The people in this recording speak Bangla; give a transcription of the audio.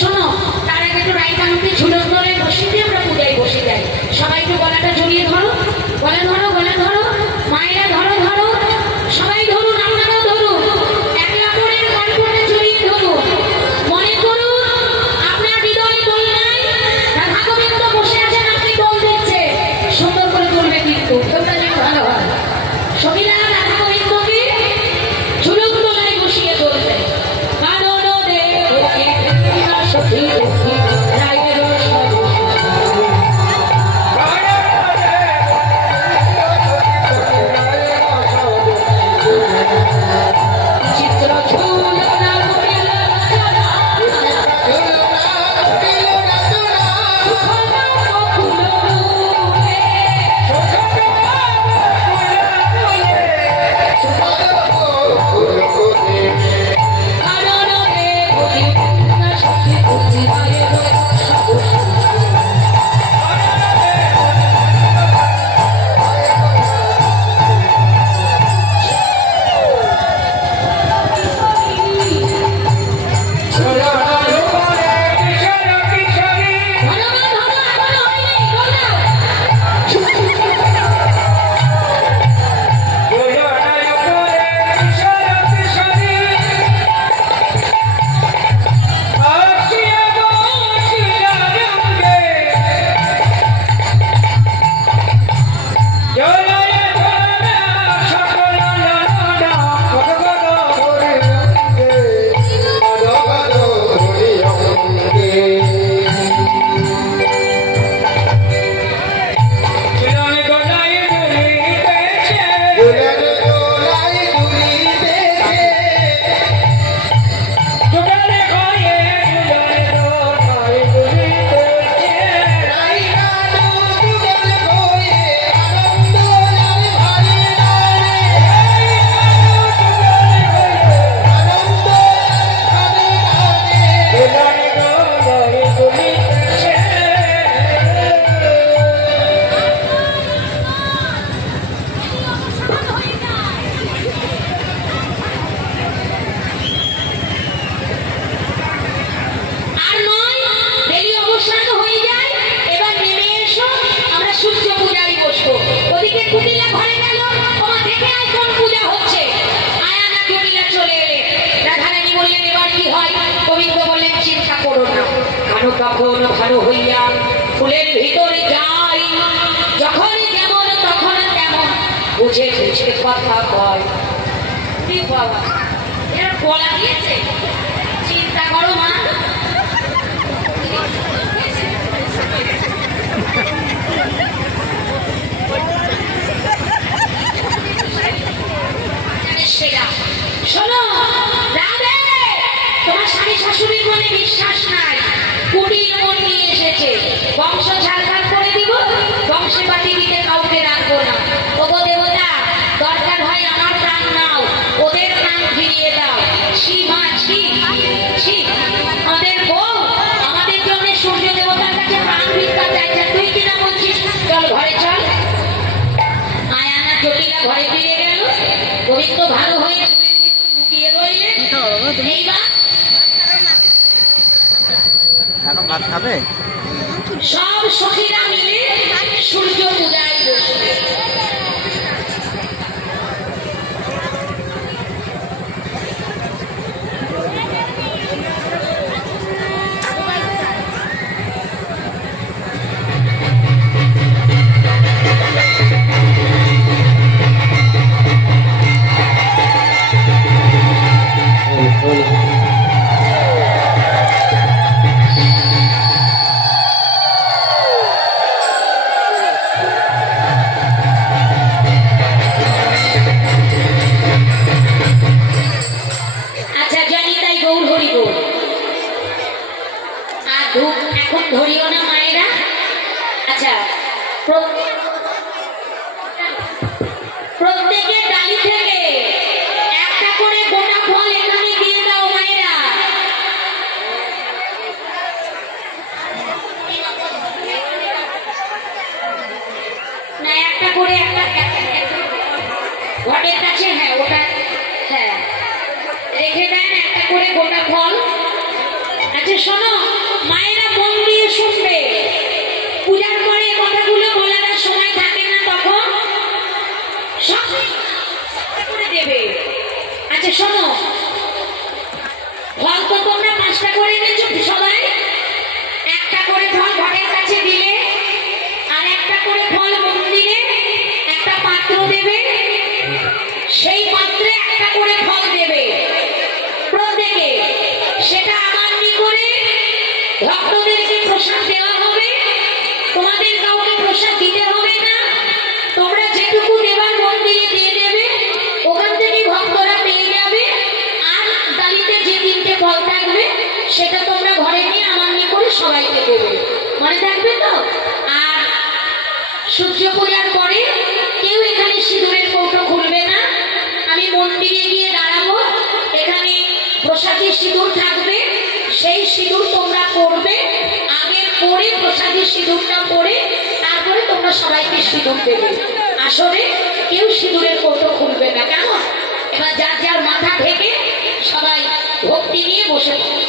শোনো, তার আগে একটু রাইট আনতে ঝুলন ধরে বসিয়ে দিয়ে আমরা পূজায় বসে যাই। সবাই একটু গলাটা জড়িয়ে ধরো, গলা ধরো, গলা ধরো, মায়েরা ধরো ধরো, সবাই ধরুন, আপনারাও ধরুন, একে অপরের কল্পনা জড়িয়ে ধরুন। মনে করুন আপনার হৃদয়ে দোল নাই, রাধা গোবিন্দ বসে আছেন, আপনি দোল দিচ্ছে, সুন্দর করে তুলবে কিন্তু দোলটা যেন ভালো হয়। সবিলা রাধা গোবিন্দকে ঝুলন দোলায় বসিয়ে ধরবে। কারণ দেব সখী রায়ের চিত্র ঝুলনা তখন ভালো হইয়া ফুলের ভিতরে যাই, যখন যেমন তখন তেমন, বুঝে বুঝে কথা কয়। বাবা এরা বলা দিয়েছে, চিন্তা করো মা। শোনো রাধে, তোমার স্বামী শাশুড়ির মনে বিশ্বাস নাই, কুটির মন নিয়ে এসেছে, বংশ ছাড়খাড় করে দিব, বংশে বাতি দিতে কাউকে রাখবো না। ওগো দেবতা, দরকার হয় আমার প্রাণ নাও, ওদের প্রাণ ফিরিয়ে দাও। সীমা ছি ছি, আমাদের বউ আমাদের জন্য সূর্য দেবতার কাছে প্রাণ ভিক্ষা চাইছে, তুই কিনা বলছিস? চল ঘরে চল। আয়ানা জটিলা ঘরে ফিরে গেল, গোবিন্দ ভালো হয়ে লুকিয়ে রইলেন। এইবার এখন ভাত খাবে? সব সখীরা মিলে সূর্য পূজায় বসবে। এখন ধরিও না মায়েরা। আচ্ছা, প্রত্যেকের ডালি থেকে একটা করে গোটা ফল এখানে দিয়ে দাও মায়েরা। না একটা করে, একটা ঘটের কাছে, হ্যাঁ ওটা, হ্যাঁ রেখে দেন একটা করে গোটা ফল। আচ্ছা শোনো, মায়েরা মন দিয়ে শুনবে। পূজার পরে কথাগুলো বলার আর সময় থাকে না, তখন সব করে দেবে। আচ্ছা শোনো, ফল তো তোমরা 5টা করে এনেছো সবাই। একটা করে ফল ঘরের কাছে দিলে, আর একটা করে ফল মন্দিরে একটা পাত্র দেবে, সেই পাত্রে একটা করে ফল দেবে প্রত্যেকে। সেটা আমার করে ভক্তদেরকে প্রসাদ দেওয়া হবে। তোমাদের কাউকে প্রসাদ দিতে হবে না, তোমরা যেটুকু দেবার মন্দিরে দিয়ে দেবে, ওখান থেকে ভক্তরা পেয়ে যাবে। আর ডালিতে যে 3টে ফল থাকবে সেটা তোমরা ঘরে নিয়ে আমার করে সবাইকে দেবে, মনে থাকবে তো? আর সূর্য পূজার পরে কেউ এখানে সিঁদুরের কৌটো খুলবে না। আমি মন্দিরে গিয়ে দাঁড়াবো, এখানে প্রসাদী সিঁদুর থাকবে, সেই সিঁদুর তোমরা পড়বে। আগে পরে প্রসাদী সিঁদুরটা পরে তারপরে তোমরা সবাইকে সিঁদুর দেবে। আসলে কেউ সিঁদুরের কৌটো খুলবে না, কেমন? এবার যার যার মাথা থেকে সবাই ভক্তি নিয়ে বসে থাকবে।